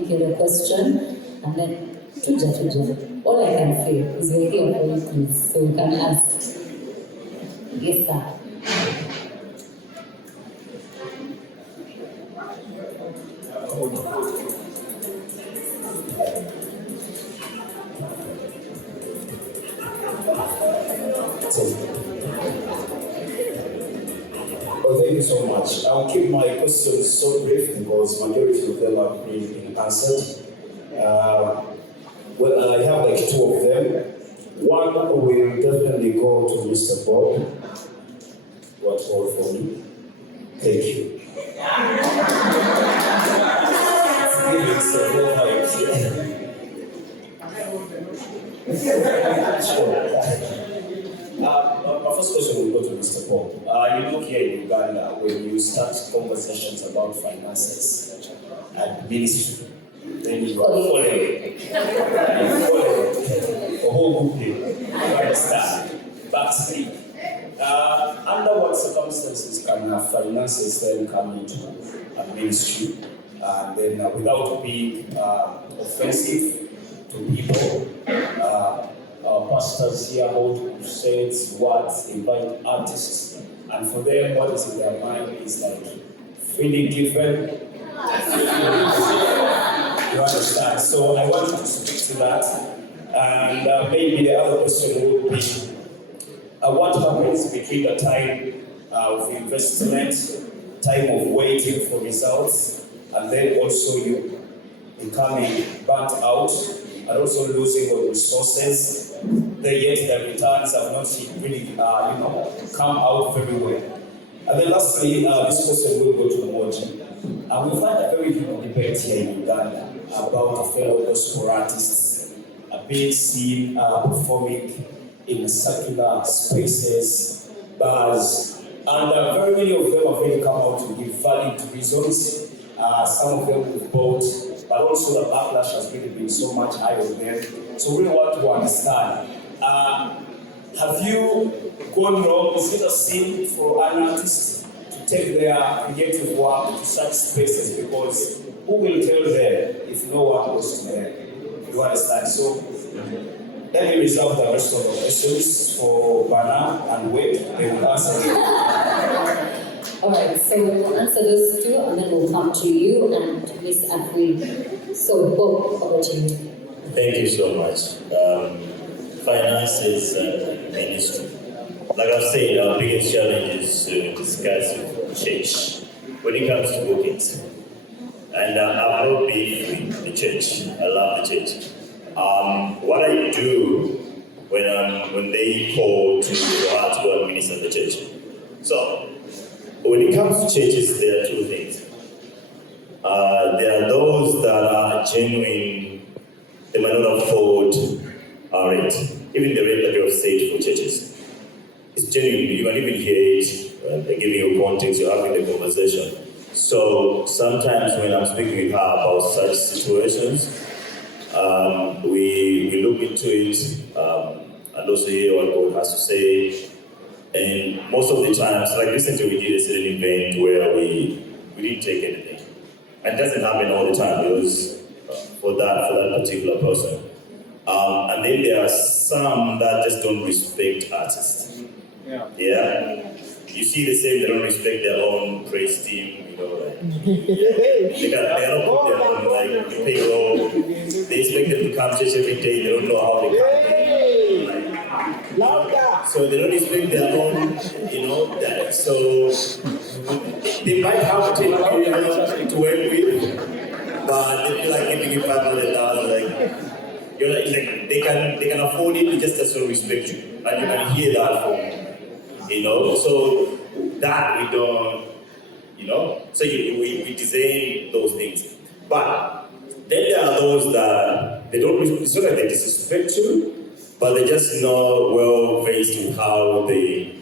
think you're a question, and then tuja. All I can say is we're here for you, please, so you can ask. Yes, sir. Well, thank you so much. I'll keep my questions so brief because majority of them have been answered. Well, I have like two of them. One will definitely go to Mr. Bob. What all for me? Thank you. My first question will go to Mr. Paul. You know, here in Uganda, when you start conversations about finances and ministry, then you are following. The whole group here. You understand? But under what circumstances can finances then come into a ministry and then without being offensive to people? Pastors here hold crusades, words, invite artists, and for them, what is in their mind is like freely given. You understand? So I want you to speak to that, and maybe the other question would be, what happens between the time of investment, time of waiting for results, and then also you becoming burnt out, and also losing your resources? Yet the returns have not really, come out very well. And then lastly, this question will go to Moji. We've had a very huge debate here in Uganda about fellow gospel artists being seen performing in circular spaces, bars, and very many of them have really come out to give valid reasons. Some of them with both, but also the backlash has really been so much higher on them. So we really want to understand. Have you gone wrong? Is it a sin for an artist to take their creative work to such spaces? Because who will tell them if no one goes to them? You understand? So let me reserve the rest of the questions for Bana and Wade. They will answer them. All right, so we'll answer those two, and then we'll come to you and Miss Afri. So, Bob, over to you. Thank you so much. Finance is ministry. Like I've said, our biggest challenge is to discuss church when it comes to bookings. And I'm not being with the church. I love the church. What I do when they call to go and minister in the church. So when it comes to churches, there are two things. There are those that are genuine. They might not afford our rate. Even the rate that you have set for churches. It's genuine. You can even hear it. They're giving you context. You're having the conversation. So sometimes when I'm speaking with her about such situations, we look into it and also hear what God has to say. And most of the times, like recently we did a certain event where we didn't take anything. And it doesn't happen all the time. It was for that particular person. And then there are some that just don't respect artists. Yeah. You see the same, they don't respect their own praise team, they don't put their own, like, payroll. They expect them to come church every day, they don't know how they come. So they don't respect their own, that. So they might have to to work with, but they feel like giving you $500, they can afford it, it just doesn't respect you. And you can hear that from so that we don't, so we design those things. But then there are those that they don't, it's not like they disrespect you, but they're just not well versed in how the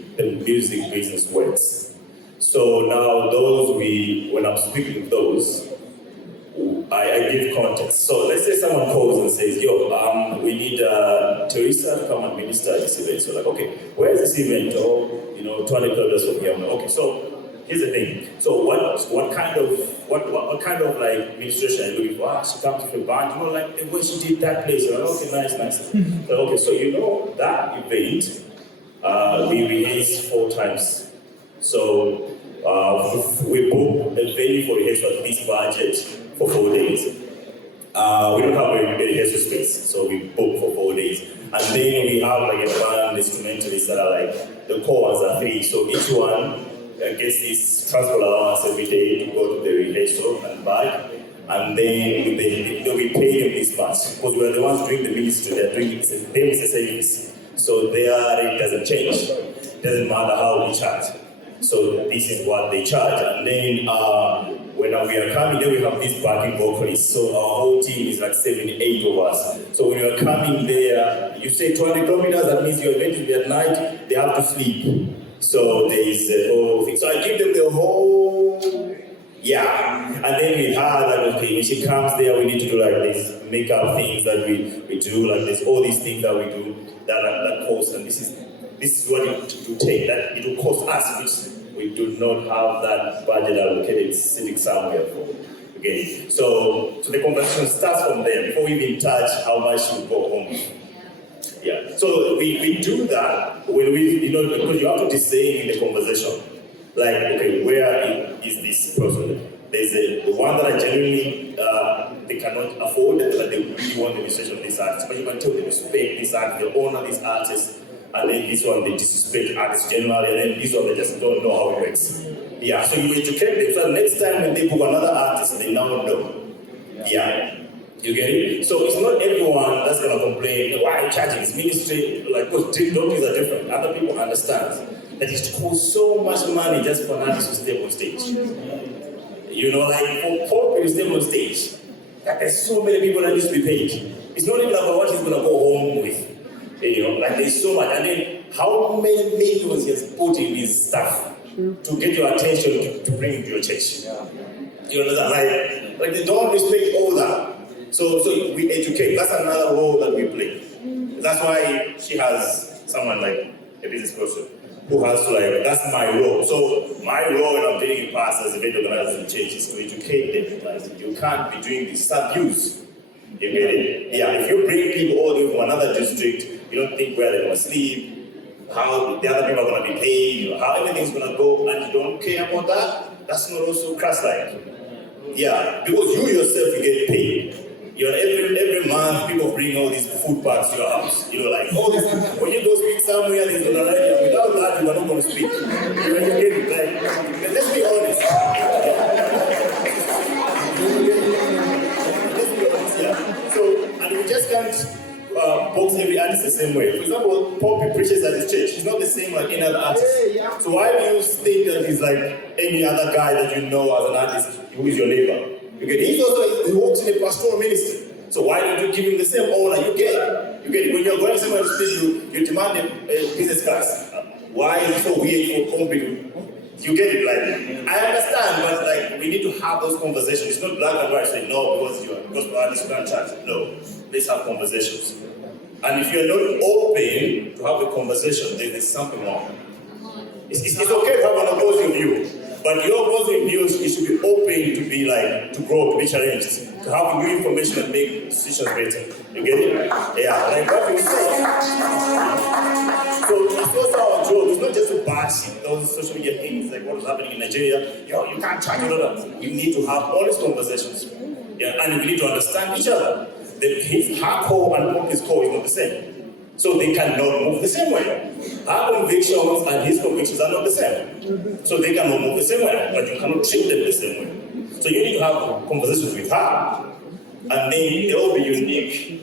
music business works. So now those when I'm speaking with those, I give context. So let's say someone calls and says, we need Theresa to come and minister at this event. So like, okay, where is this event? $200 from here. Okay, so here's the thing. So what what kind of like administration are you looking for? She comes with a band, like the way she did that place. Like, okay, nice. So, okay, so that event, we rehearsed 4 times. So we booked a venue for rehearsal at this budget for 4 days. We don't have a rehearsal space, so we booked for 4 days. And then we have like a band instrumentalists that are like, the core ones are 3, so each one gets this transport allowance every day to go to the rehearsal and back. And then we pay them this much, because we are the ones doing the ministry, they're doing it, it's a service. So their rate doesn't change. It doesn't matter how we charge. So this is what they charge. And then when we are coming, then we have these backing vocalists. So our whole team is like 7, 8 of us. So when you are coming there, you say 20 kilometers, that means your event will be at night, they have to sleep. So there is the whole thing. So I give them the whole, and then we have like, okay, when she comes there, we need to do like this makeup things that we do, like this, all these things that we do that cost, and this is what it will take, that it will cost us, which we do not have that budget allocated sitting somewhere for. Okay, so the conversation starts from there before we even touch how much you go home. Yeah, so we do that when we, because you have to discern in the conversation. Like, okay, where is this person? There's the one that I genuinely, they cannot afford, that they really want the administration of this artist. But you can tell they respect this artist, they honor this artist, and then this one they disrespect artists generally, and then this one they just don't know how it works. Yeah, so you educate them, so next time when they book another artist, they now know. Yeah. You get it? So it's not everyone that's gonna complain, why are you charging? It's ministry, like, because donkeys are different. Other people understand that it costs so much money just for an artist to stay on stage. Like for Pompi to stay on stage, like there's so many people that used to be paid. It's not even about what he's gonna go home with. Like there's so much. And then how many millions he has put in his stuff to get your attention to bring to your church. You understand? Like they don't respect all that. So we educate. That's another role that we play. That's why she has someone like a business person who has to that's my role. So my role when I'm dealing with pastors, event organizers and churches, is to educate them. Like, you can't be doing this. It's abuse. You get it? Yeah, if you bring people all the way from another district, you don't think where they're going to sleep, how the other people are going to be paid, how everything's going to go, and you don't care about that, that's not also Christ-like. Yeah, because you yourself, you get paid. Every month, people bring all these food packs to your house. Like all this. When you go speak somewhere, there's an idea. Without that, you are not going to speak. You get it? Like, let's be honest. Let's be honest, yeah. So, and we just can't box every artist the same way. For example, Pompi preaches at his church. He's not the same like any other artist. So why do you think that he's like any other guy that you know as an artist who is your neighbor? He works in a pastoral ministry. So why don't you give him the same honor? You get it. When you're going somewhere to speak, you demand a business class. Why is it so weird for Pompi? You get it? Like, I understand, but we need to have those conversations. It's not black and white saying no because artists can't charge. No, let's have conversations. And if you're not open to have a conversation, then there's something wrong. It's okay to have an opposing view. But your opposing views, you should be open to be to grow, to be challenged, to have new information and make decisions better. You get it? Yeah, like what you said. So it's also our job. It's not just to bash those social media things like what is happening in Nigeria. You can't charge a lot of. You need to have honest conversations. Yeah, and we need to understand each other. Her core and Pompi's core is not the same. So they cannot move the same way. Our convictions and his convictions are not the same. So they cannot move the same way, but you cannot treat them the same way. So you need to have conversations with her, and then they will be unique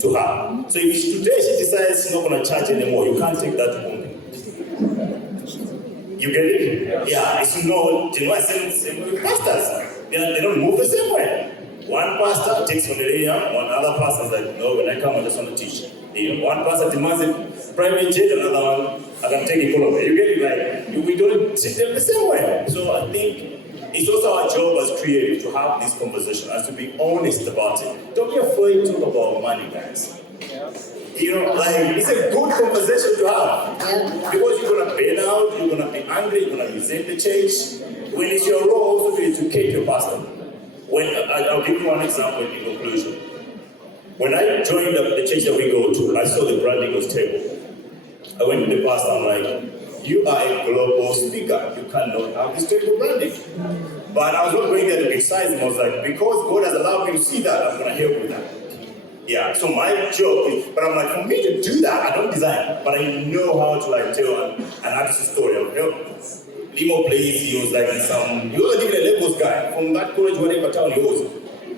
to her. So if today she decides she's not going to charge anymore, you can't take that to Pompi. You get it? Yeah, it's same with pastors. They don't move the same way. One pastor takes from the lady, one other pastor is like, no, when I come, I just want to teach. One pastor demands a private jet, another one, I can take it all over. You get it? We don't treat them the same way. So I think it's also our job as creatives to have this conversation, and to be honest about it. Don't be afraid to talk about money, guys. It's a good conversation to have. Because you're going to burn out, you're going to be angry, you're going to resent the church. When it's your role also to educate your pastor. I'll give you one example in conclusion. When I joined the church that we go to, I saw the branding was terrible. I went to the pastor, I'm like, you are a global speaker. You cannot have this terrible branding. But I was not going there to criticize him. I was like, because God has allowed me to see that, I'm going to help with that. Yeah, so my job is, but I'm like, for me to do that, I don't design, but I know how to like tell an artist story of help. Limo plays, he was like he was even a Lagos guy, from that college, whatever town he was,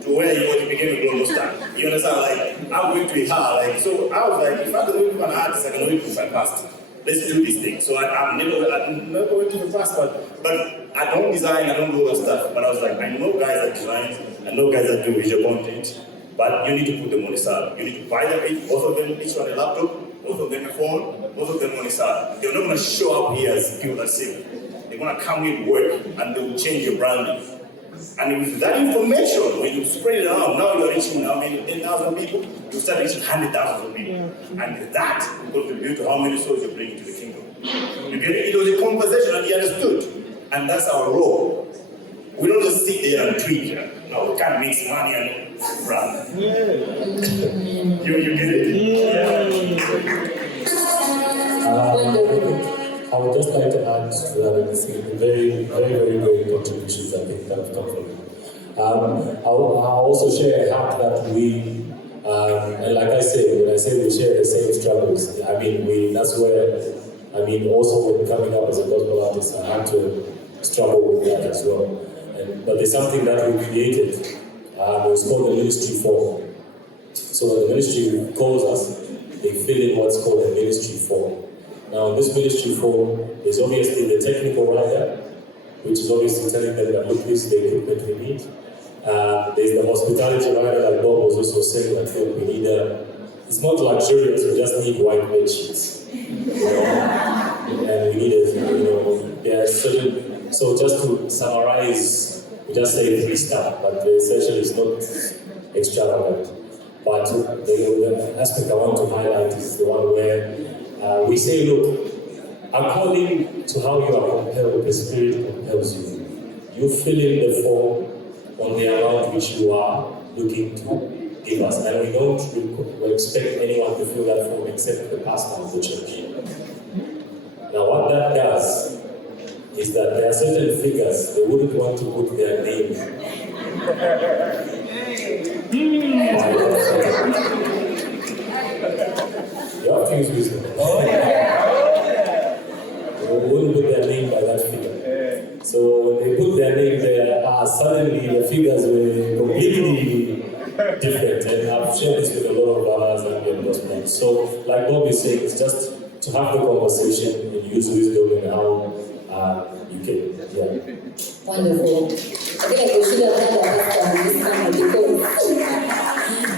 to where he was, he became a global star. You understand? Like, I'm going to be hard. Like, so I was like, if I can only do an artist, I can only do my past. Let's do this thing. So I'm never going to the past, but I don't design, I don't do all that stuff. But I was like, I know guys that design, I know guys that do visual content. But you need to put them on the side. You need to buy them, both of them, each one a laptop, both of them a phone, both of them on the side. They're not going to show up here as people that say, they're going to come in, work, and they will change your branding. And with that information, when you spread it around, now you're reaching how many 10,000 people, you start reaching 100,000 people. And that will contribute to how many souls you're bringing to the kingdom. You get it? It was a conversation and he understood. And that's our role. We don't just sit there and tweet. No, we can't make money and brand. Yeah. You get it? I would just like to add to that very, very, very contributions I think that have come from you. I'll also share a hack that we, and like I say, when I say we share the same struggles, I mean, that's where, also when coming up as a gospel artist, I had to struggle with that as well. But there's something that we created, it's called the ministry form. So when the ministry calls us, they fill in what's called a ministry form. Now, this ministry form is obviously the technical writer, which is obviously telling them that look, this is the equipment we need. There's the hospitality writer that Bob was also saying that we need it's not luxurious, we just need white bed sheets. And we need there are certain, so just to summarize, we just say 3-star, but essentially it's not extravagant. But the aspect I want to highlight is the one where we say, look, according to how you are compelled, the Spirit compels you. You fill in the form on the amount which you are looking to give us. And we don't expect anyone to fill that form except the pastor of the church. Now what that does is that there are certain figures they wouldn't want to put their name. You have to use wisdom. They wouldn't put their name by that figure. So when they put their name there, suddenly the figures were completely different. And I've shared this with a lot of others and gospel. So like Bob is saying, it's just to have the conversation and use wisdom and how you can, yeah. Wonderful. I think we should have had this time because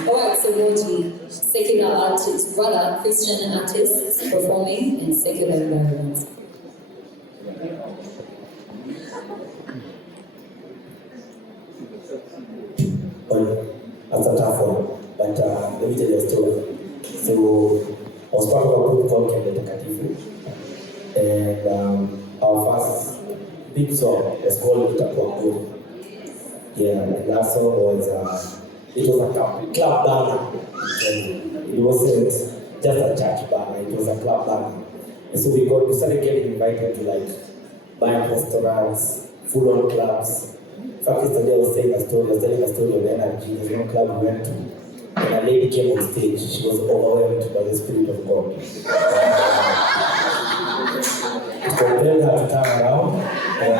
alright, so Moji, secular artists, rather Christian artists performing in secular environments. Well, that's a tough one, but let me tell you a story. So, I was part of a group called Kaitesi, and our first big song was called Itakuanguru. Yeah, and that song was, it was a club band. It wasn't just a church band, it was a club band. And so we started getting invited to like band restaurants, full-on clubs. In fact, yesterday I was telling a story of VineYardUG. There's one club we went to, and a lady came on stage. She was overwhelmed by the Spirit of God. It compelled her to turn around, and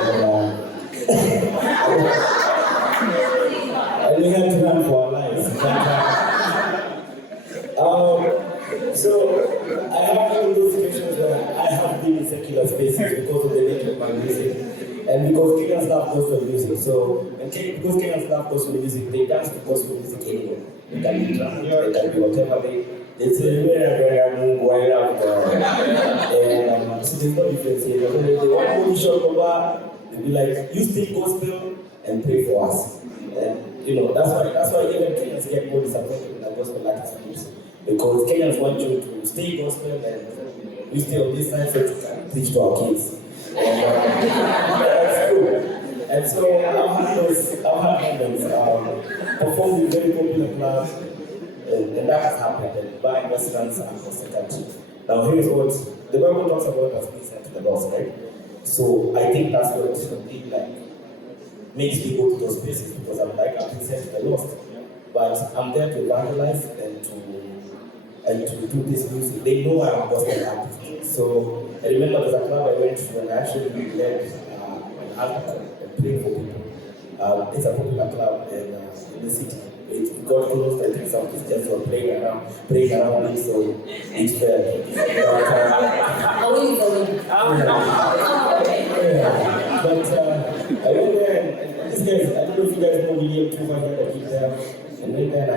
we had to run for our lives. So I have all those situations where I have been in secular spaces because of the nature of my music. And because Kenyans love gospel music, because Kenyans love gospel music, they dance to gospel music anyway. They can be drunk, they can be whatever they say, where I love God. And so there's no difference here. When they want Moji Shortbabaa, they'll be like, you still gospel and pray for us. And that's why even Kenyans get more disappointed with the gospel artists music. Because Kenyans want you to stay gospel and we stay on this side so you can preach to our kids. And that's true. And so I've had announcements. Performed in very popular clubs, and that has happened. And buying restaurants across the country. Now, here's what the Bible talks about as being sent to the lost, right? So I think that's what really like makes me go to those places, because I'm being sent to the lost. But I'm there to evangelize and to do this music. They know I'm a gospel artist. So I remember there's a club I went to and I actually led an altar and prayed for people. It's a popular club in the city. It got closed. I think some Christians were praying around it, so it's fair. How are you going? But I went there and these guys, I don't know if you guys know William too much, but he's there. And went there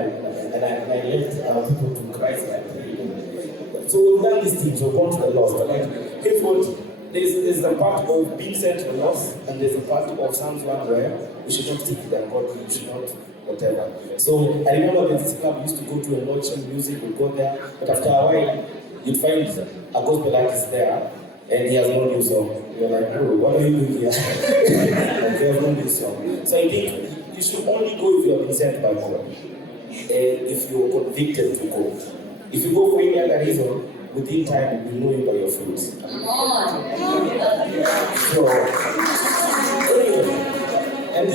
and I led people to Christ and I prayed. So we've done these things, we've gone to the lost. But like, here's what, there's a part of being sent to the lost, and there's a part of Psalms 1 where we should not stick to their God, we should not whatever. So I remember that this club used to go to a launching music, we'd go there, but after a while, you'd find a gospel artist there, and he has no new song. You're like, bro, what are you doing here? Like, you have no new song. So I think you should only go if you have been sent by God, and if you're convicted to go. If you go for any other reason, within time, we know you by your fruits. Come on. So, anyway, and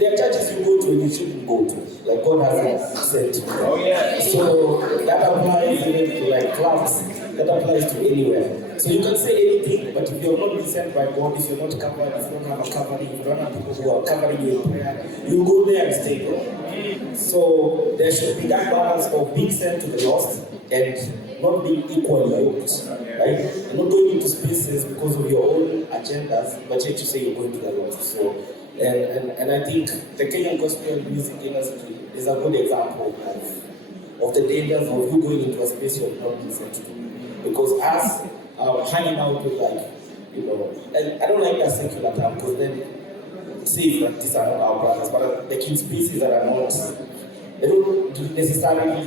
there are churches you go to and you shouldn't go to. Like God hasn't sent you. Oh, yeah. So that applies even to like clubs, that applies to anywhere. So you can say anything, but if you're not been sent by God, if you're not covered, if you don't have a covering, if you don't have people who are covering you in prayer, you go there and stay there. So there should be that balance of being sent to the lost and not being equally yoked, right? You're not going into spaces because of your own agendas, but yet you say you're going to the lost. So, and I think the Kenyan gospel music industry is a good example of the dangers of you going into a space you're not being sent to. Because us hanging out with and I don't like that secular term, because then say that these are not our brothers, but like in spaces that are not, they don't necessarily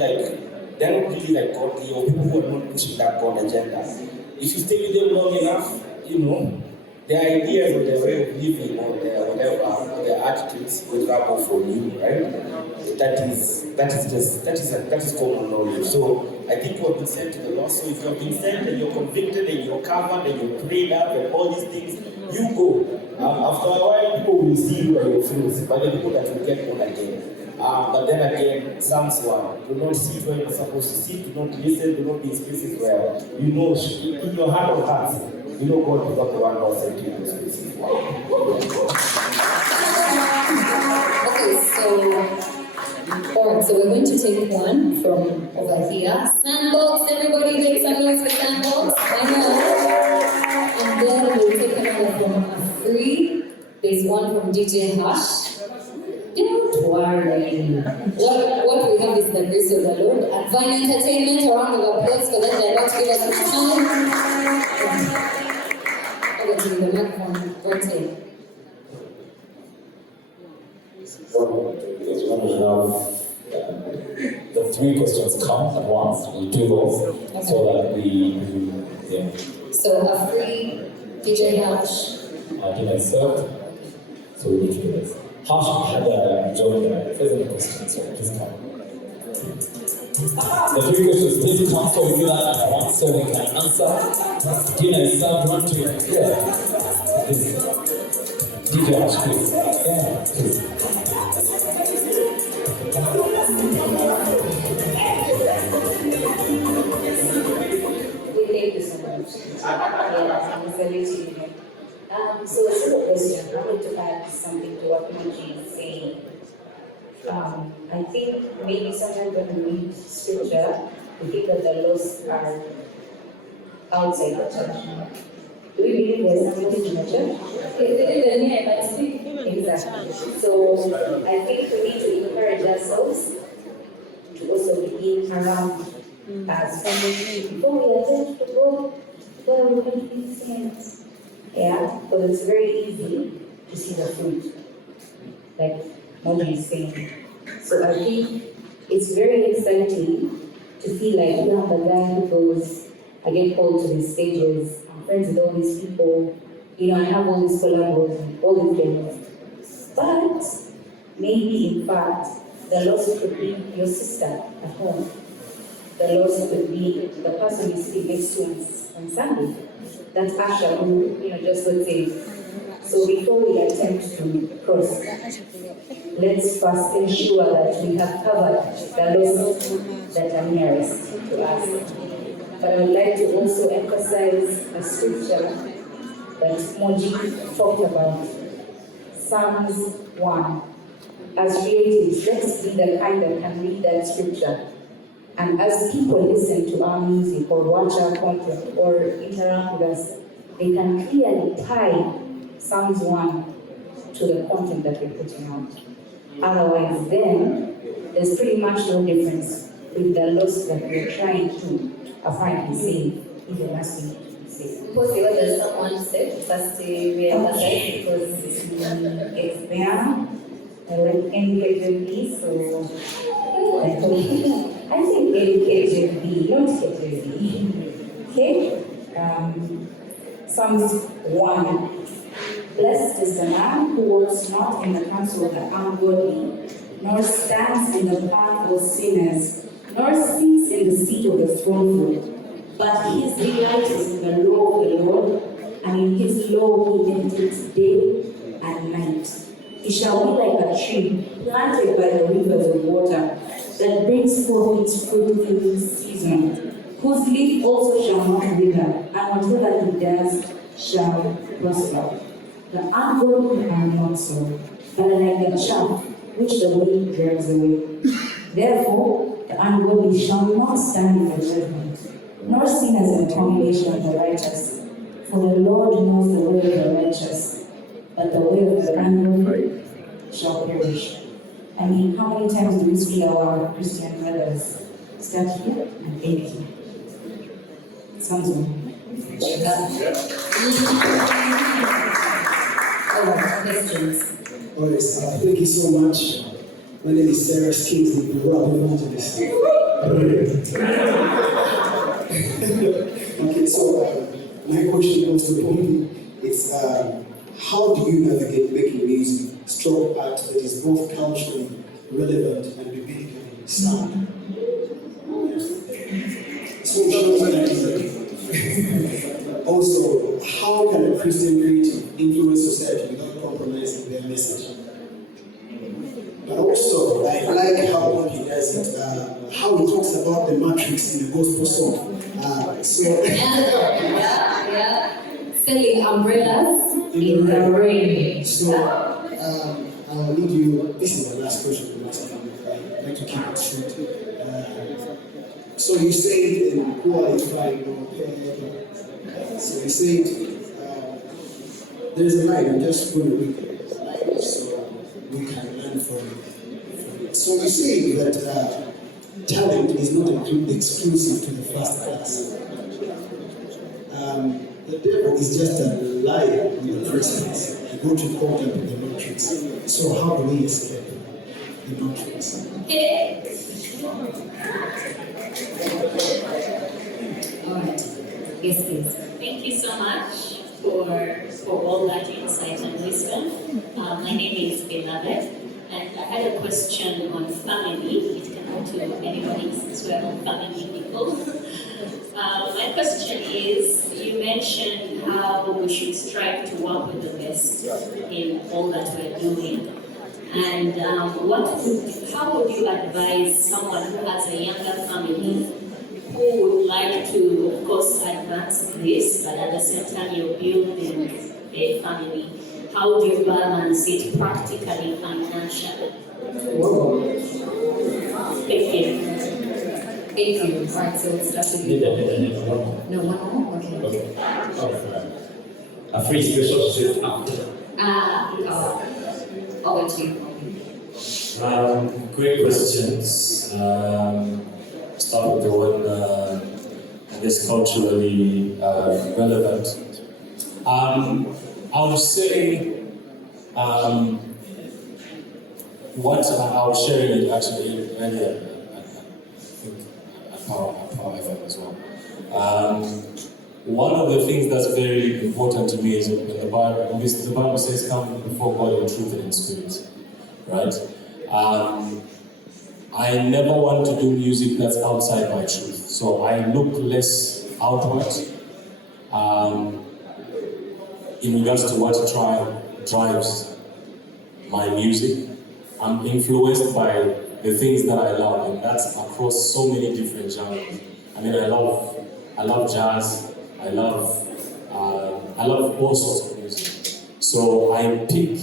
they're not really like godly, or people who are not pushing that God agenda. If you stay with them long enough, their ideas or their way of living or their whatever, or their attitudes will rub off on you, right? That is common knowledge. So I think you have been sent to the lost. So if you have been sent and you're convicted and you're covered and you're prayed up and all these things, you go. After a while, people will see you by your fruits, by the people that will get born again. But then again, Psalms 1, do not sit where you're supposed to sit, do not listen, do not be in spaces where in your heart of hearts, God is not the one who sent you in those spaces. Okay, alright, so we're going to take one from over here. Sandbox, everybody make some noise for Sandbox. I know. And then we'll take another from Free. There's one from DJ Hush. Don't worry. What we have is the grace of the Lord. And Vine Entertainment, a round of applause for them. They're about to give us some time. Over to the microphone. Right here. Is when we have the three questions come at once, we do those so that So a Free, DJ Hush. do myself. So we need to do this. Hush had joined the present question, so please come. The three questions, please come so we do that at once so we can answer. Do myself, run to your please. DJ Hush, please. Yeah, please. Thank you so much. So a simple question. I want to add something to what Moji is saying. I think maybe sometimes when we read scripture, we think that the lost are outside the church. Do we believe there's somebody in the church? Exactly. So I think we need to encourage ourselves to also begin around as before we attend to God, where we're going to be saints. Yeah, but it's very easy to see the fruit, like Moji is saying. So I think it's very exciting to feel like I'm the guy who goes, I get called to these stages, I'm friends with all these people, I have all these collabs and all these things. But Maybe, in fact, the loss could be your sister at home. The loss could be the person you sit next to on Sunday. That usher who, just got saved. So before we attempt to cross, let's first ensure that we have covered the losses that are nearest to us. But I would like to also emphasize a scripture that Moji talked about, Psalms 1. As creatives, let's be the kind that can read that scripture. And as people listen to our music or watch our content or interact with us, they can clearly tie Psalms 1 to the content that we're putting out. Otherwise, then, there's pretty much no difference with the loss that we're trying to apparently save, even as we need to save. Possible that someone said, just to re-emphasize, Because it's there, NKJV, so I think NKJV, not KJV. Okay? Psalms 1. Blessed is the man who walks not in the counsel of the ungodly, nor stands in the path of sinners, nor sits in the seat of the scornful. But his delight is in the law of the Lord, and in his law he meditates day and night. He shall be like a tree planted by the rivers of water, that brings forth its fruit in its season, whose leaf also shall not wither, and whatever he does shall prosper. The ungodly are not so, but are like the chaff which the wind drives away. Therefore, the ungodly shall not stand in the judgment, nor sin as in the congregation of the righteous. For the Lord knows the way of the righteous, but the way of the ungodly shall perish. I mean, how many times do we see our Christian brothers start here and end here? Sounds good. questions. Alright, thank you so much. My name is Sarah Kingsley, the Rob Evangelist. Okay, so my question goes to Pompi. It's how do you navigate making music, stroke art that is both culturally relevant and biblically sound? Also, how can a Christian creative influence society without compromising their message? But also, I like how Pompi does it, how he talks about the matrix in the gospel song. Selling umbrellas in the rain. So, I'll need you, this is the last question I'm asking. I'd like to keep it short. So you said, who are you trying? So you said, there's a line, I'm just going to read it, so we can learn from it. So you say that talent is not exclusive to the first class. The devil is just a liar in the first place. He got you caught up in the matrix. So how do we escape the matrix? Alright. Yes, please. Thank you so much for all that insight and wisdom. My name is Beloved, and I had a question on family. It can go to anybody since we're all family people. My question is, you mentioned how we should strive to work with the best in all that we're doing. And how would you advise someone who has a younger family who would like to, of course, advance this, but at the same time you're building a family? How do you balance it practically, financially? Thank you. Thank you. Alright, so it's starting with no, one more? Okay. A free special shift after. Over to you. Great questions. Start with the one, I guess, culturally relevant. I would say what I was sharing it actually earlier, Power FM as well. One of the things that's very important to me is in the Bible, obviously the Bible says, come before God in truth and in spirit. right? I never want to do music that's outside my truth. So I look less outward in regards to what drives my music. I'm influenced by the things that I love, and that's across so many different genres. I mean, I love jazz, I love all sorts of music. So I pick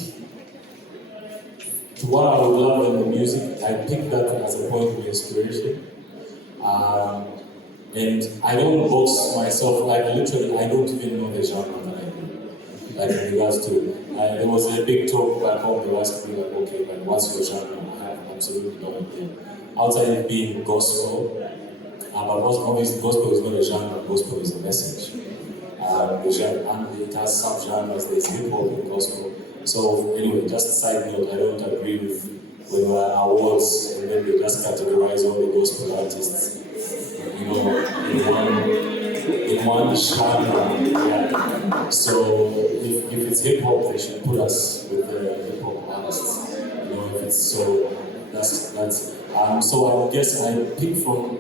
what I would love in the music. I pick that as a point of inspiration, and I don't box myself. Like literally, I don't even know the genre that I do. Like in regards to, there was a big talk back home. They were asking me like, okay, but what's your genre? I have absolutely no idea. Outside of being gospel, but obviously gospel is not a genre. Gospel is a message. It has sub-genres. There's hip hop and gospel. So anyway, just a side note, I don't agree with awards and then they just categorize all the gospel artists, you know, in one genre. Yeah. So if it's hip hop, they should put us with the hip hop artists. You know, if it's so that's so I guess I pick from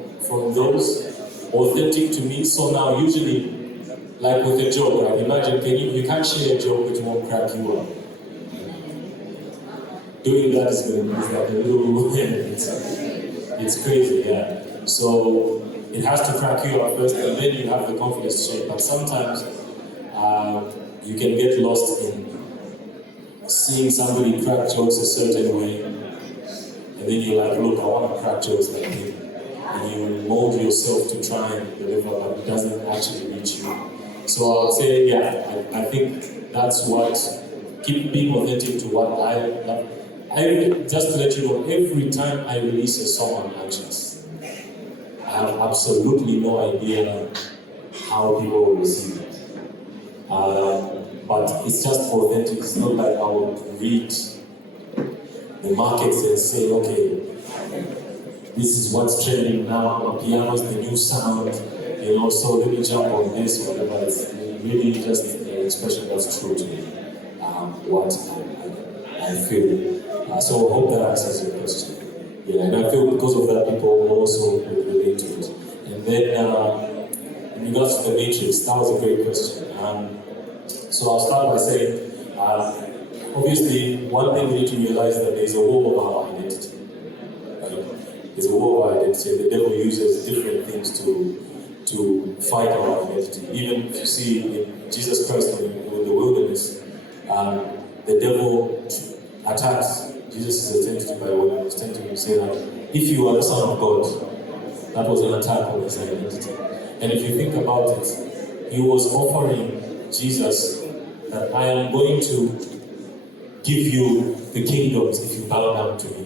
those authentic to me. So now usually, like with a joke, right? Imagine you can't share a joke which won't crack you up. Doing that is like a little it's crazy, yeah. So it has to crack you up first, and then you have the confidence to share. But sometimes you can get lost in seeing somebody crack jokes a certain way, and then you're like, look, I want to crack jokes like him. And you mold yourself to try and deliver, but it doesn't actually reach you. So I'll say, yeah, I think that's what, keep being authentic to what I love. Just to let you know, every time I release a song on Archileo, I have absolutely no idea how people will receive it. But it's just authentic. It's not like I would read the markets and say, okay, this is what's trending now, piano is the new sound, you know, so let me jump on this, whatever. It's really just an expression that's true to me, what I feel. So I hope that answers your question. Yeah, and I feel because of that, people will also relate to it. And then, in regards to the matrix, that was a great question. So I'll start by saying, obviously, one thing we need to realize is that there's a war of our identity. Right? There's a war of our identity, and the devil uses different things to fight our identity. Even if you see in Jesus Christ in the wilderness, the devil attacks Jesus' identity by what he was tempting him to say that if you are the Son of God, that was an attack on his identity. And if you think about it, he was offering Jesus that I am going to give you the kingdoms if you bow down to me.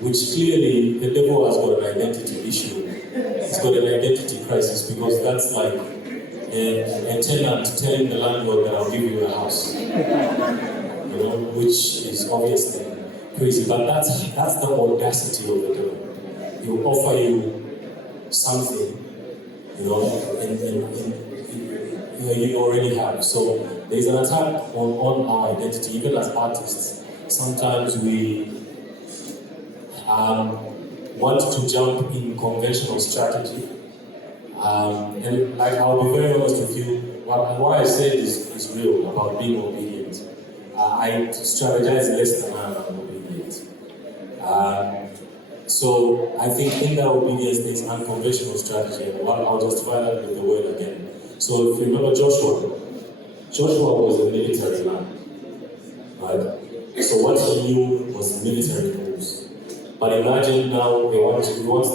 Which clearly the devil has got an identity issue. He's got an identity crisis because that's like a tenant telling the landlord that I'll give you a house. You know, which is obviously crazy, but that's the audacity of the devil. He'll offer you something, you know, you already have. So there's an attack on our identity, even as artists. Sometimes we want to jump in conventional strategy, and I'll be very honest with you. What I said is real about being obedient. I strategize less than I'm obedient. So I think in that obedience there's unconventional strategy, and I'll justify that with the word again. So if you remember Joshua was a military man, right? So what he knew was military moves. But imagine now he wants the walls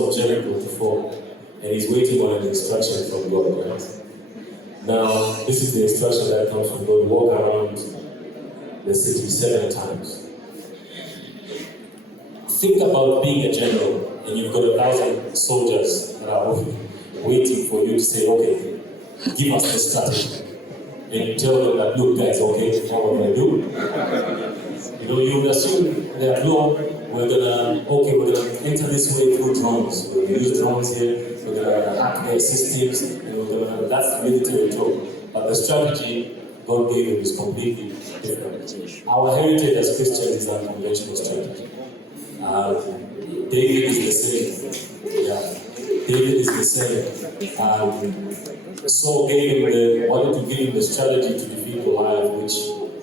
of Jericho to fall, and he's waiting on an instruction from God, right? Now, this is the instruction that comes from God: walk around the city 7 times. Think about being a general, and you've got 1,000 soldiers that are waiting for you to say, okay, give us the strategy. And you tell them that, look guys, okay, what we're going to do? You know, you would assume that, no, we're gonna enter this way through drones. We're gonna use drones here, we're gonna hack their systems, and that's the military talk. But the strategy God gave him is completely different. Our heritage as Christians is unconventional strategy. David is the same. Yeah. David is the same. Saul wanted to give him the strategy to defeat Goliath, which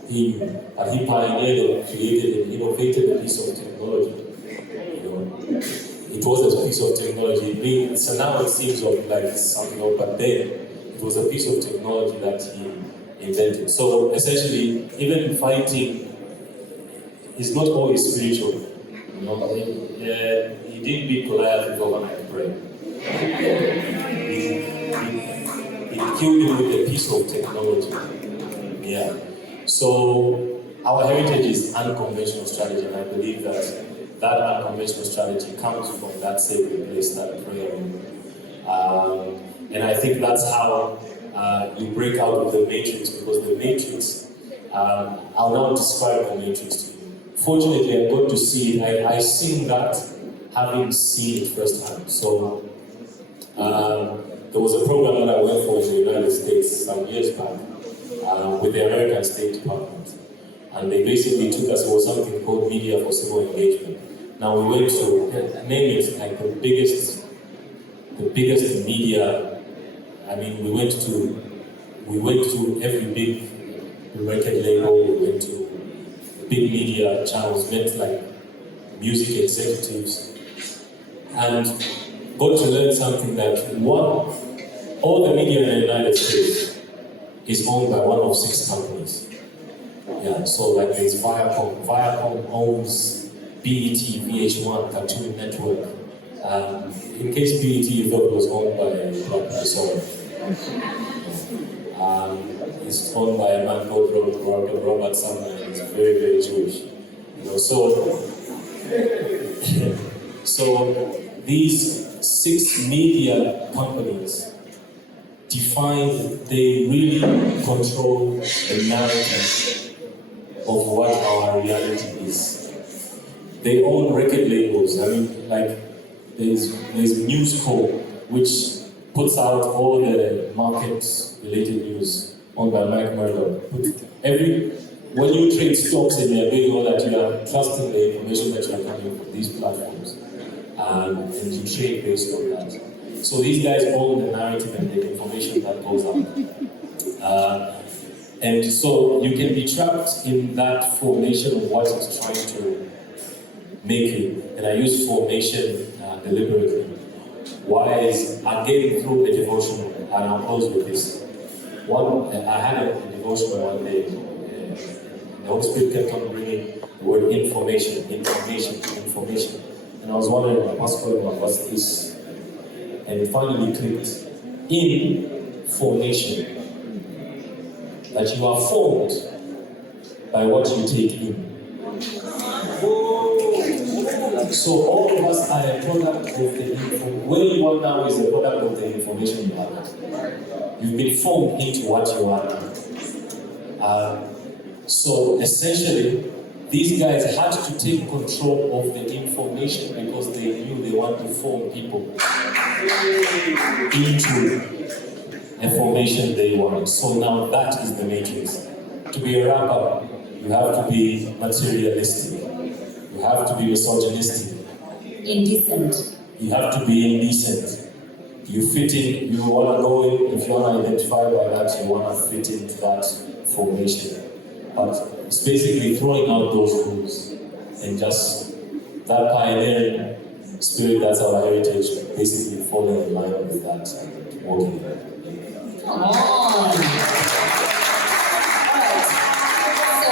he pioneered and created and innovated a piece of technology. It was a piece of technology. So now it seems like something else, but then it was a piece of technology that he invented. So essentially, even fighting is not always spiritual. He didn't beat Goliath with overnight prayer. He killed him with a piece of technology. Yeah. So our heritage is unconventional strategy, and I believe that unconventional strategy comes from that sacred place, that prayer. And I think that's how you break out of the matrix, because the matrix, I'll now describe the matrix to you. Fortunately, I got to see it. I sing that having seen it firsthand. So there was a program that I went for in the United States some years back with the American State Department. And they basically took us, it was something called Media for Civil Engagement. Now we went to, name it like the biggest media. I mean, we went to every big record label, we went to big media channels, met like music executives, and got to learn something that all the media in the United States is owned by one of 6 companies. Yeah, so like there's Viacom. Viacom owns BET, VH1, Cartoon Network. In case BET you thought it was owned by Black person, it's owned by a man called Robert Sumner. He's very, very Jewish. So these 6 media companies they really control the narrative of what our reality is. They own record labels. I mean, like, there's News Co, which puts out all the market-related news owned by Mike Murdoch. When you trade stocks in there, they know that you are trusting the information that you are getting from these platforms, and you trade based on that. So these guys own the narrative and the information that goes out. And so you can be trapped in that formation of what it's trying to make you. And I use formation deliberately. Why is I'm getting through a devotional, and I'll close with this. I had a devotional one day. The Holy Spirit kept on bringing the word information. And I was wondering, what's this? And it finally clicked. Information. That you are formed by what you take in. So all of us are a product of the information. Where you are now is a product of the information you have. You've been formed into what you are now. So essentially, these guys had to take control of the information because they knew they want to form people into a formation they want. So now that is the matrix. To be a rapper, you have to be materialistic. You have to be misogynistic. Indecent. You have to be indecent. You fit in, you want to go in, if you want to identify by that, you want to fit into that formation. But it's basically throwing out those rules and just that pioneering spirit, that's our heritage, basically falling in line with that and walking there. Come on! Alright, so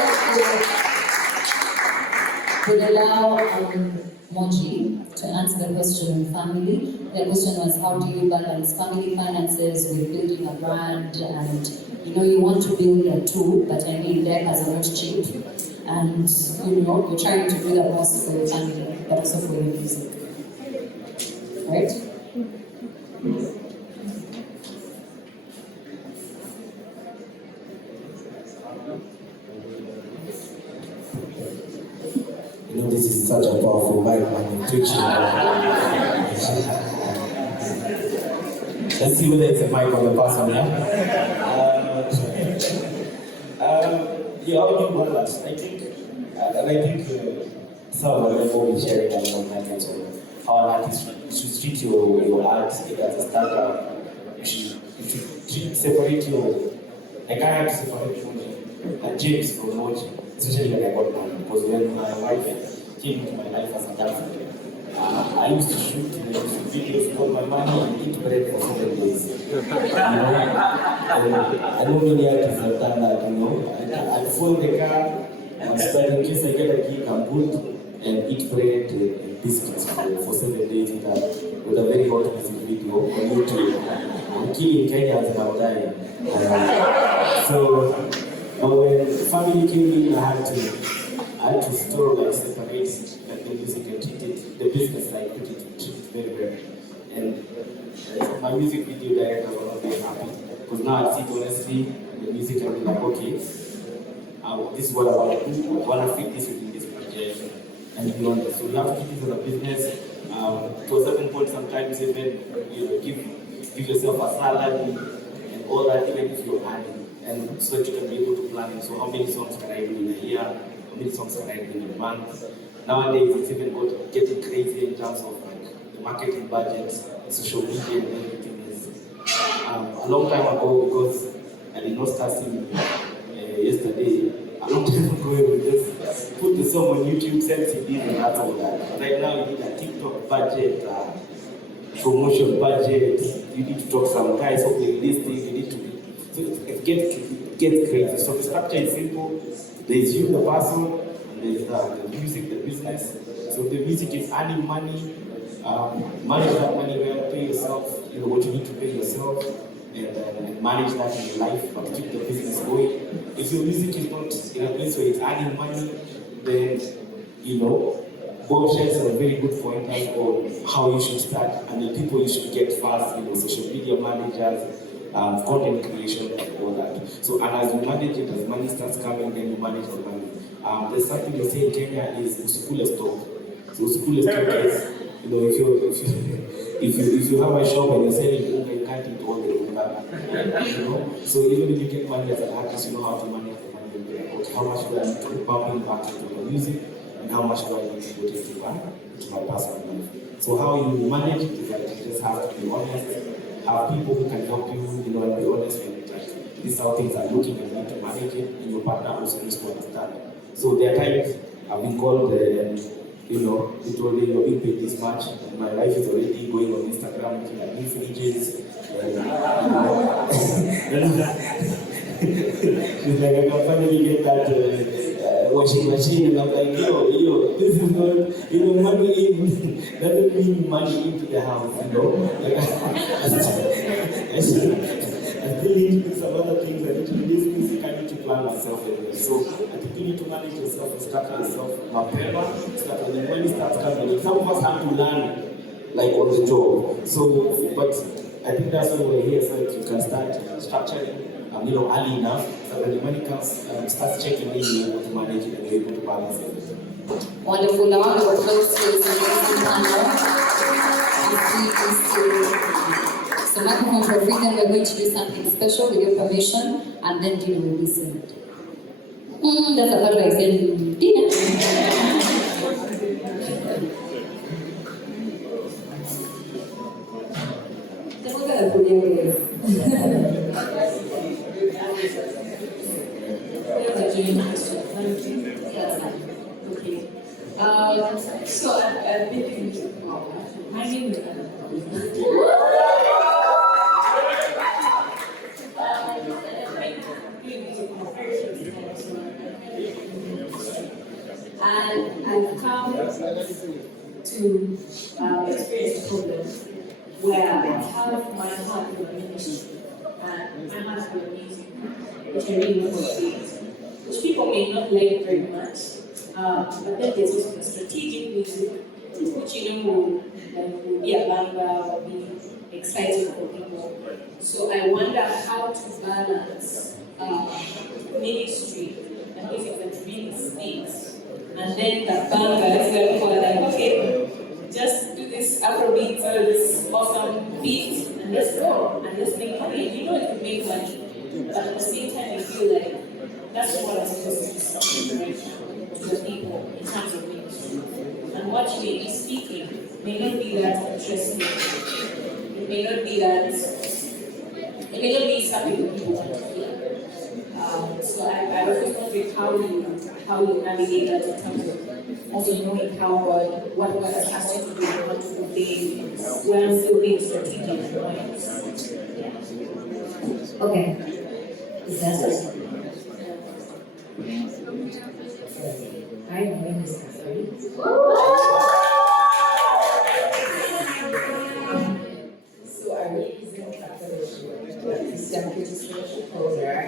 we'll allow Moji to answer the question on family. The question was, how do you balance family finances with building a brand? And you want to build a tool, but I mean, letters are not cheap. And you're trying to do the most for your family, but also for your music. Right? This is such a powerful mic when preaching. Let's see whether it's a mic on the person, yeah? Yeah, how do you want that? I think, some of them will be sharing a lot of methods on how an artist should treat your art as a startup. You should separate your. Like I had to separate Moji and James from Moji, especially when I got married, because when my wife came into my life as a dancer, I used to shoot videos for my money and eat bread for 7 days. I know many artists have done that, I'd phone the car, and spend in case I get a gig, I'm good, and eat bread and biscuits for 7 days with a very hot music video on YouTube. I'm killing Kenyans and I'm dying. So when family came in, I had to still separate the music and treat it, the business treat it very well. And my music video director was not very happy because now I see honestly the music and be like, okay, this is what I want to do. I want to fit this within this project and beyond it. So you have to keep it as a business. To a certain point, sometimes even give yourself a salary and all that, even if you're earning, and so that you can be able to plan it. So how many songs can I do in a year? How many songs can I do in a month? Nowadays, it's even getting crazy in terms of the marketing budget, social media, and everything is. A long time ago, because I did not start singing yesterday, a long time ago, we just put the song on YouTube, send CDs, and that's all that. Right now, you need a TikTok budget, promotion budget. You need to talk to some guys who play this thing. You need to get crazy. So the structure is simple. There is you, the person, and there is the music, the business. So the music is earning money. Manage that money well, pay yourself, what you need to pay yourself, and manage that in your life, but keep the business going. If your music is not in a place where it's earning money, then, Bob shares a very good point on how you should start and the people you should get first, social media managers, content creation, and all that. So, and as you manage it, as money starts coming, then you manage the money. There's something they say in Kenya is Usukule stock. So Usukule stock is, if you have a shop and you're selling unga, you can't eat all the unga. So even if you get money as an artist, you know how to manage the money. How much do I need to pump back into the music, and how much do I need to put into my personal life. So how you manage it is that you just have to be honest, have people who can help you, and be honest with it. This is how things are looking, and you need to manage it, and your partner also needs to understand. So there are times I've been called, literally you're being paid this much, and my wife is already going on Instagram looking at new images. She's like, I can finally get that washing machine, and I'm like, this is not, money in, doesn't mean money into the house, I still need to do some other things. I need to do this music, I need to plan myself anyway. So I think you need to manage yourself and structure yourself so that when the money starts coming, some of us have to learn on the job. So, but I think that's why we're here, so that you can start structuring early enough, so when the money comes, start checking in, you're able to manage it and you're able to balance it. Wonderful. I want to close this panel. So microphone for freedom, we're going to do something special with your permission, and then dinner will be served. That's a part like saying dinner. So I've been thinking, my name is and I've come to experience a problem where I have my heart for ministry and my heart for music, which I really want to do, which people may not like very much. But then there's also strategic music, which will be a banger or be exciting for people. So I wonder how to balance ministry and music that really speaks, and then the bangers where people are like, okay, just do this Afrobeat or this awesome beat and let's go and let's make money. You know it will make money, but at the same time you feel like that's what I'm supposed to be saying, right, to the people in terms of ministry. And what you may be speaking may not be that interesting. It may not be something that people want to hear. So I was just wondering how you navigate that in terms of also knowing how what God has asked you to do, what to obey, while still being strategic and wise. Yeah. Okay. Is that it? Hi, my name is Kaitesi. So I represent Christian Christian program.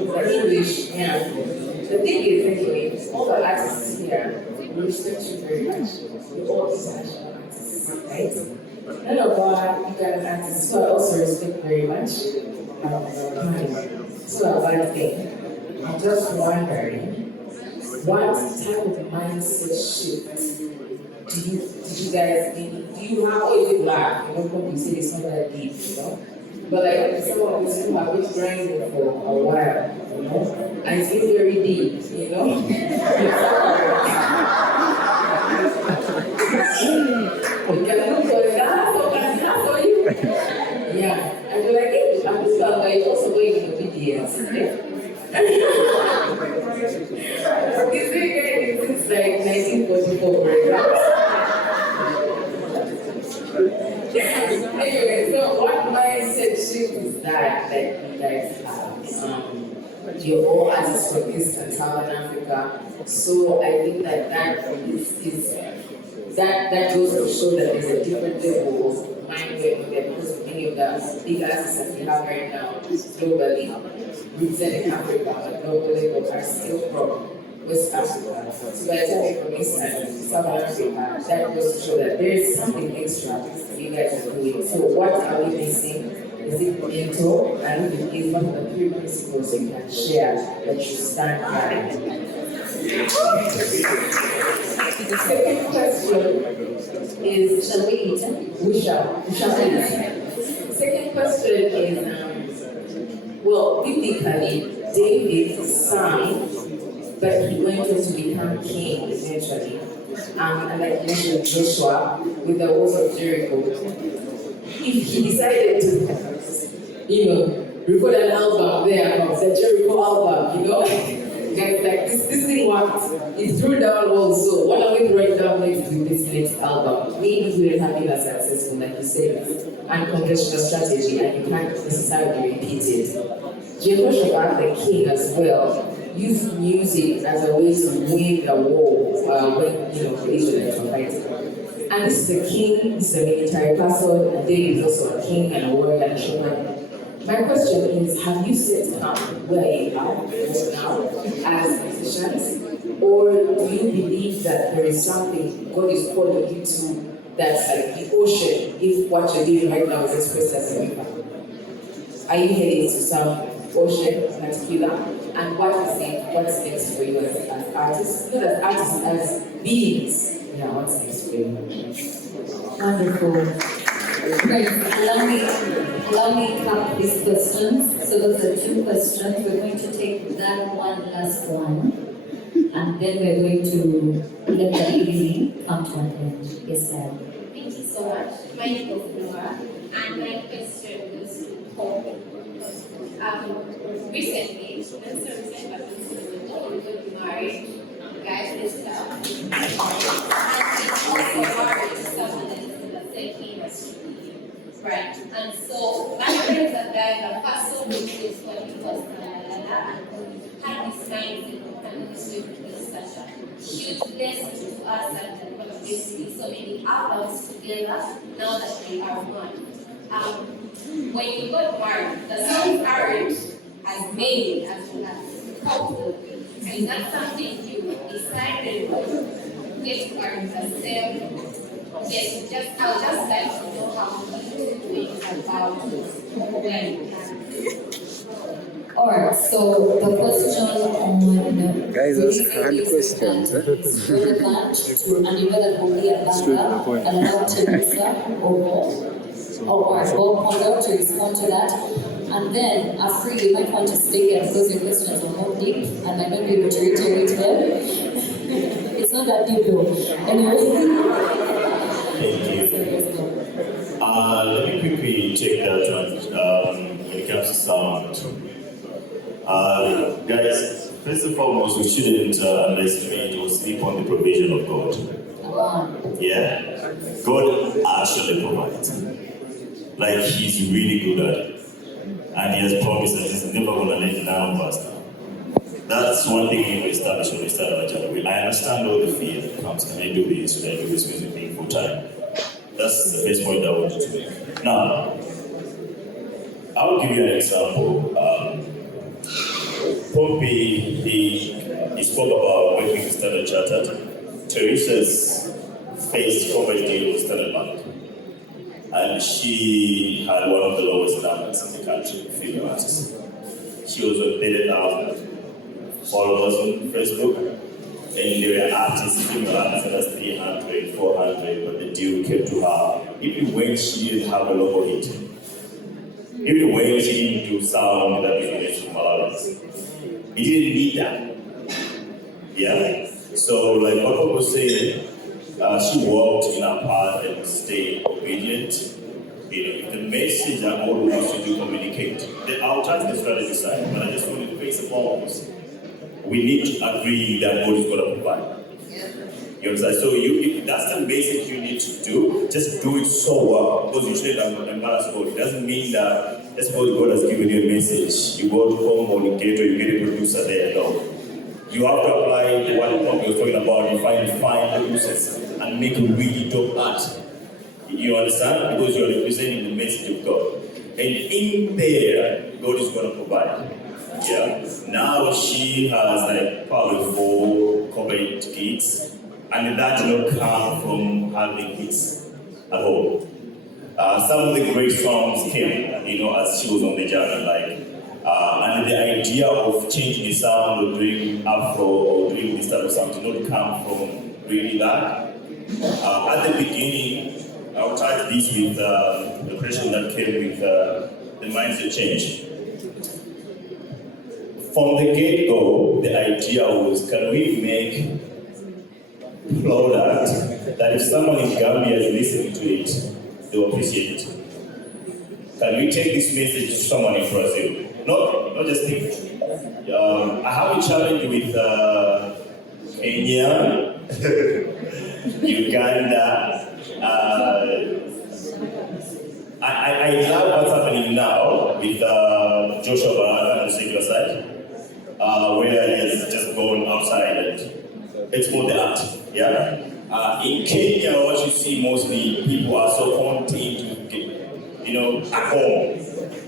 The English, yeah. The thing is, anyway, all the artists here, we respect you very much. You all international artists, right? None of our Ugandan artists, so I also respect very much. So a bad thing. I'm just wondering, what type of mindset shift did you guys need? Do you have, or is it black? You know, probably say it's not that deep, you know? But like some of us who have been grinding for a while, you know, and it's been very deep, you know. You can look for it, that's for you. Yeah, and you're like, hey, I'm just like also going in obedience. It's very good since like 1944, for example. Anyway, so what mindset shift is that you guys have? You're all artists from East and Southern Africa, so I think that goes to show that there's a different level of mind work there, because many of the big artists that we have right now globally, representing Africa at global level, are still from West Africa. So by the time you're from East and Southern Africa, that goes to show that there is something extra you guys are doing. So what are we missing? Is it mental? And if it is, one of the 3 principles you can share that you stand by? The second question is, shall we eat? We shall eat. Second question is, well, biblically, David signed, but he went on to become king eventually. And like you mentioned, Joshua, with the walls of Jericho, if he decided to, record an album there, the Jericho album, guys, like this thing worked. It threw down walls, so what are we throwing down next with this next album? Maybe we wouldn't have been as successful, like you said, unconventional strategy, and you can't necessarily repeat it. Jehoshaphat, the king as well, used music as a way to win the war when the Israelites were fighting. And this is a king, this is a military person, and David is also a king and a warrior and a showman. My question is, have you set up where you are now as musicians, or do you believe that there is something God is calling you to that's like the ocean, if what you're doing right now is expressed as a river? Are you heading to some ocean in particular? And what is next for you as artists? Not as artists, as beings. Yeah, what's next for you? Wonderful. Great. Allow me to have these questions. So those are 2 questions. We're going to take that one last one. And then we're going to let the evening come to an end. Yes, ma'am. Thank you so much. My name is Nora, and my question goes to Pompi. Recently, we got married, guys, this stuff. And we also married to someone that is in the same industry, right? And so, my friends are there, the first song we did when he was and had this mindset and this way to be such a huge blessing to us and obviously so many albums together now that we are one. When you got married, the songs aren't as many as you have hoped. Is that something you decided to get married the same? Yes, I would just like to know how you think about when. Alright, so the question on Guys, ask hard questions. relevant to Anibada Banga and allow Theresa or Bob Phondo to respond to that. And then Afri, you might want to stay there because your questions are more deep and I might not be able to reiterate them. It's not that deep though. Anyway. Thank you. Let me quickly take that one when it comes to sound. Guys, first and foremost, we shouldn't underestimate or sleep on the provision of God. Yeah? God actually provides. Like, He's really good at it. And He has promised that He's never going to let none of us down. That's one thing we need to establish when we start our channel. I understand all the fear that comes. Can I do this? Should I do this music thing full time? That's the first point I wanted to make. Now, I'll give you an example. Pompi, he spoke about working with Standard Chartered. Theresa's faced corporate deal with Standard Bank. And she had one of the lowest numbers in the country, female artists. She was on 30,000 followers on Facebook. And there were artists, female artists, that was 300, 400, but the deal came to her. Even when she didn't have a local hit. Even when she didn't do sound that we finished from Malawi. He didn't need that. Yeah? So, like what Paula was saying, she walked in her path and stayed obedient. You know, the message that God wants you to communicate. I'll touch the strategy side, but I just want to face the foremost. We need to agree that God is going to provide. You understand? So if that's the basic you need to do, just do it so well. Because you shouldn't embarrass God. It doesn't mean that that's what God has given you a message. You go to home or you get a producer there. No. You have to apply the one point you're talking about. You find producers and make a really dope art. You understand? Because you're representing the message of God. And in there, God is going to provide. Yeah. Now she has like probably 4 corporate gigs. And that did not come from having hits at all. Some of the great songs came, as she was on the journey, and the idea of changing the sound or doing Afro or doing this type of sound did not come from really that. At the beginning, I'll tie this with the question that came with the mindset change. From the get-go, the idea was, can we make product that if someone in Gambia is listening to it, they'll appreciate it. Can we take this message to someone in Brazil? Not just think. I have a challenge with Kenya, Uganda. I love what's happening now with Joshua Baraka on the secular side, where he has just gone outside and explored the art. Yeah. In Kenya, what you see mostly, people are so content to, at home.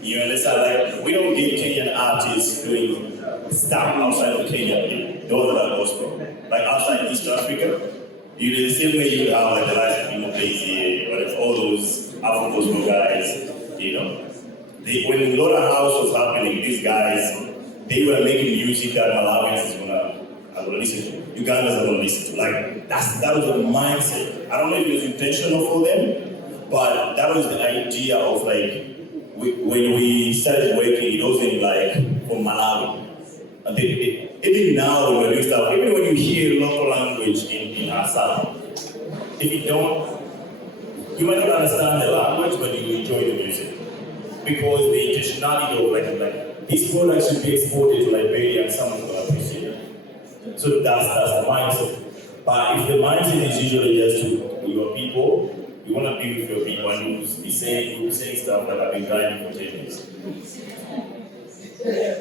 You understand? Like, we don't get Kenyan artists doing stuff outside of Kenya. Those are gospel. Like outside East Africa, you do the same way you would have like the likes of Paula, whatever, all those Afro gospel guys. When the Lord House was happening, these guys, they were making music that Malawians is gonna listen to. Ugandans are gonna listen to. Like that was the mindset. I don't know if it was intentional for them, but that was the idea of like when we started working, it wasn't like for Malawi. And even now when we're doing stuff, even when you hear local language in our sound, if you don't, you might not understand the language, but you enjoy the music. Because the intentionality of like this product should be exported to Liberia and someone's gonna appreciate it. So that's the mindset. But if the mindset is usually just to your people, you want to be with your people and you'll be saying stuff that have been grinding for 10 years.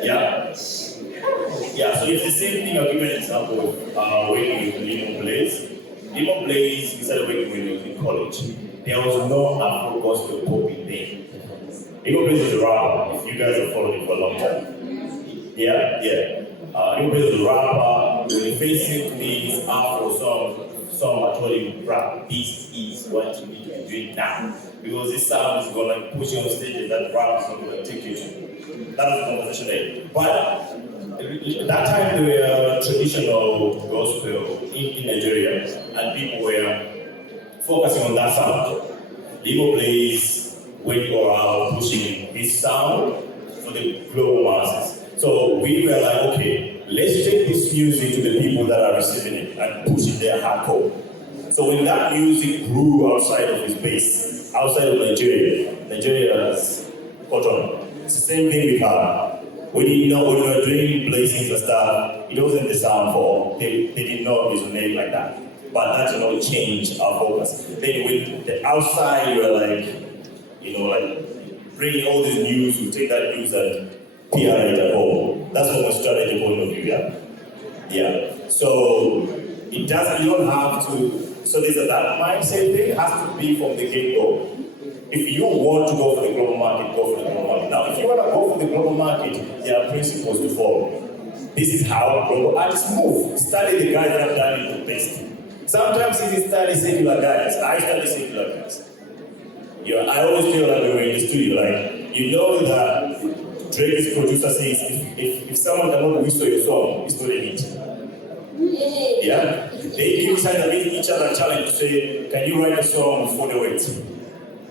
Yeah? Yeah, so it's the same thing. I'll give you an example of working with Limon Blaze. Limon Blaze, we started working when he was in college. There was no Afro gospel popping there. Limon Blaze is a rapper, if you guys have followed him for a long time. Yeah? Limon Blaze is a rapper. When he first sent me his Afro song, I told him, rap, this is what you need to be doing now. Because this sound is going to push you on stage and that rap is not going to take you to. That was the conversation there. But that time there were traditional gospel in Nigeria, and people were focusing on that sound. Limo plays when you are out pushing his sound for the global masses. So we were like, okay, let's take this music to the people that are receiving it and push it there hardcore. So when that music grew outside of his base, outside of Nigeria's cotton, it's the same thing with her. When we were doing blazings and stuff, it wasn't the sound for, they did not resonate like that. But that did not change our focus. Then with the outside, we were like, bringing all this news, we take that news and PR it at home. That's what my strategy point of view, yeah? Yeah. So it doesn't, you don't have to, so there's that mindset thing has to be from the get-go. If you want to go for the global market, go for the global market. Now, if you want to go for the global market, there are principles to follow. This is how global artists move. Study the guys that have done it the best. Sometimes you study secular guys. I study secular guys. I always feel like when we're in the studio, like, you know that Drake's producer says, if someone cannot whistle your song, it's not a hit. Yeah? They give each other a challenge to say, can you write a song for the weight?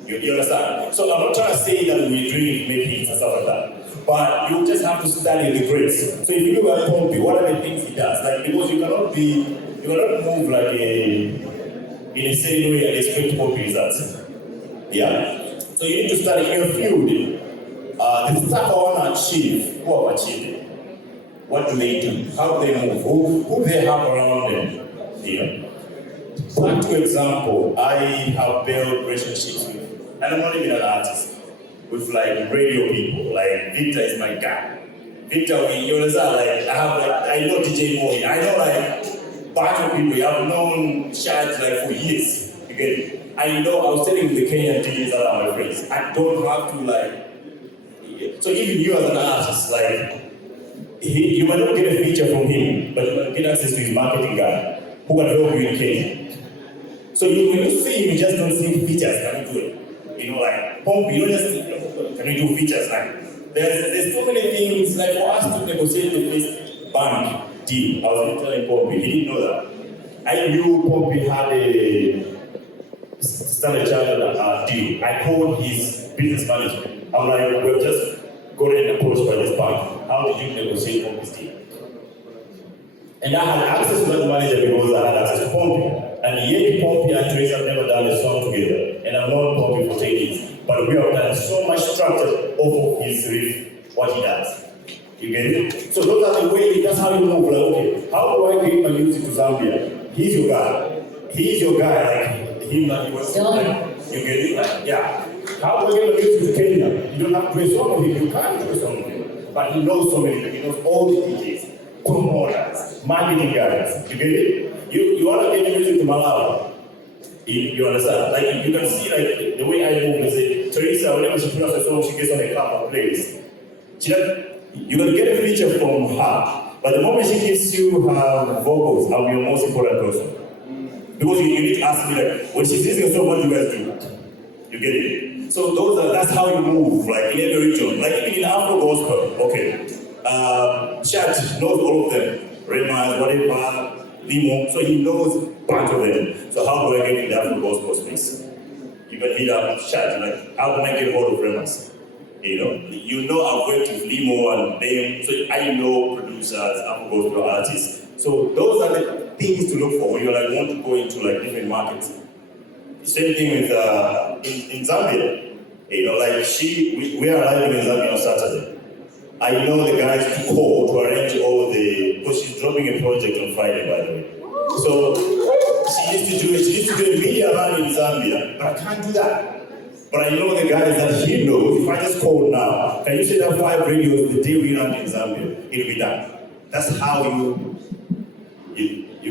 You understand? So I'm not trying to say that we're doing make hits and stuff like that. But you just have to study the greats. So if you look at Pompi, what are the things he does? Like, because you cannot move like in a same way and expect Pompi results. Yeah? So you need to study in your field. The stuff I want to achieve, who have achieved it? What do they do? How do they move? Who they have around them? Yeah. Back to example, I have built relationships with, and I'm not even an artist, with like radio people. Like Victor is my guy. Victor, you understand? Like I know DJ Moji. I know like bunch of people. I've known Shad like for years. You get it? I know. I was telling the Kenyan DJs that are my friends. I don't have to like. So even you as an artist, like you might not get a feature from him, but you might get access to his marketing guy who can help you in Kenya. So when you see him, you just don't see features. Can you do it? You know, like Pompi, you don't just see, can you do features? Like there's so many things. Like for us to negotiate the first bank deal, I was telling Pompi, he didn't know that. I knew Pompi had a Standard Chartered deal. I called his business manager. I'm like, we've just gotten approached by this bank. How did you negotiate Pompi's deal? And I had access to that manager because I had access to Pompi. And yet Pompi and Theresa have never done a song together. And I've known Pompi for 10 years. But we have done so much structure off of his riff, what he does. You get it? So those are the ways, that's how you move. Like, okay, how do I get my music to Zambia? He's your guy. He's your guy, like him that he was. Like, you get it? Like, yeah. How do I get my music to Kenya? You don't have to do a song with him. You can't do a song with him. But he knows so many, he knows all the DJs, promoters, marketing guys. You get it? You want to get your music to Malawi. You understand? Like you can see like the way I move is that Theresa, whenever she puts a song, she gets on a cover playlist. You can get a feature from her, but the moment she gives you her vocals, I'll be your most important person. Because you need to ask me like, when she's listening to a song, what do you guys do? You get it? So that's how you move, like in every region. Like even in Afro gospel, okay. Church knows all of them. Rema, whatever. Limo, so he knows a bunch of them. So how do I get in the Afro gospel space? You can hit up chat, like how can I get hold of Remas? You know I've worked with Limo and them, so I know producers, Afro gospel artists. So those are the things to look for when you like want to go into like different markets. Same thing with in Zambia. We are arriving in Zambia on Saturday. I know the guys to call to arrange all because she's dropping a project on Friday, by the way. So she used to do a media run in Zambia, but I can't do that. But I know the guys that she knows. If I just call now, can you set up 5 radios the day we run in Zambia? It'll be done. That's how you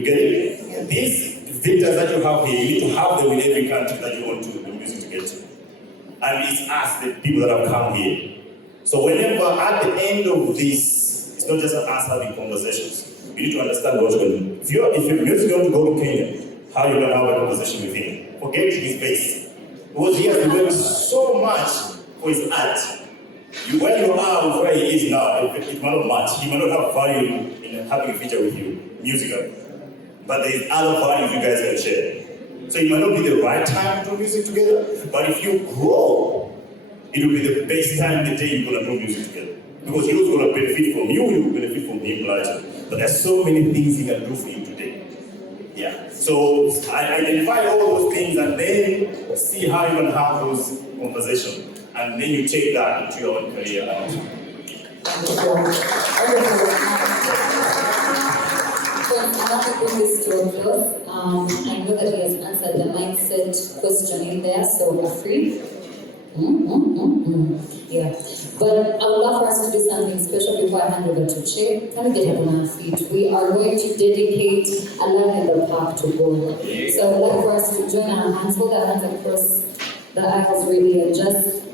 get it. These victors that you have here, you need to have them in every country that you want the music to get to. And it's us, the people that have come here. So whenever at the end of this, it's not just us having conversations. You need to understand what's going on. If your music is going to go to Kenya, how are you going to have a conversation with him? Forget his face. Because he has to work so much for his art. Where you are, where he is now, it might not match. He might not have value in having a feature with you, musically. But there is other values you guys can share. So it might not be the right time to do music together, but if you grow, it will be the best time the day you're going to do music together. Because he was going to benefit from you, you will benefit from him later. But there's so many things he can do for you today. Yeah. So I identify all those things and then see how you can have those conversations. And then you take that into your own career. I want to bring this to a close. I know that he has answered the mindset question in there, so we're free. Yeah. But I would love for us to do something special before I hand over to Che. Can we get up on our feet? We are going to dedicate a line in the park to God. So I would like for us to join our hands, hold our hands across the aisles really, and just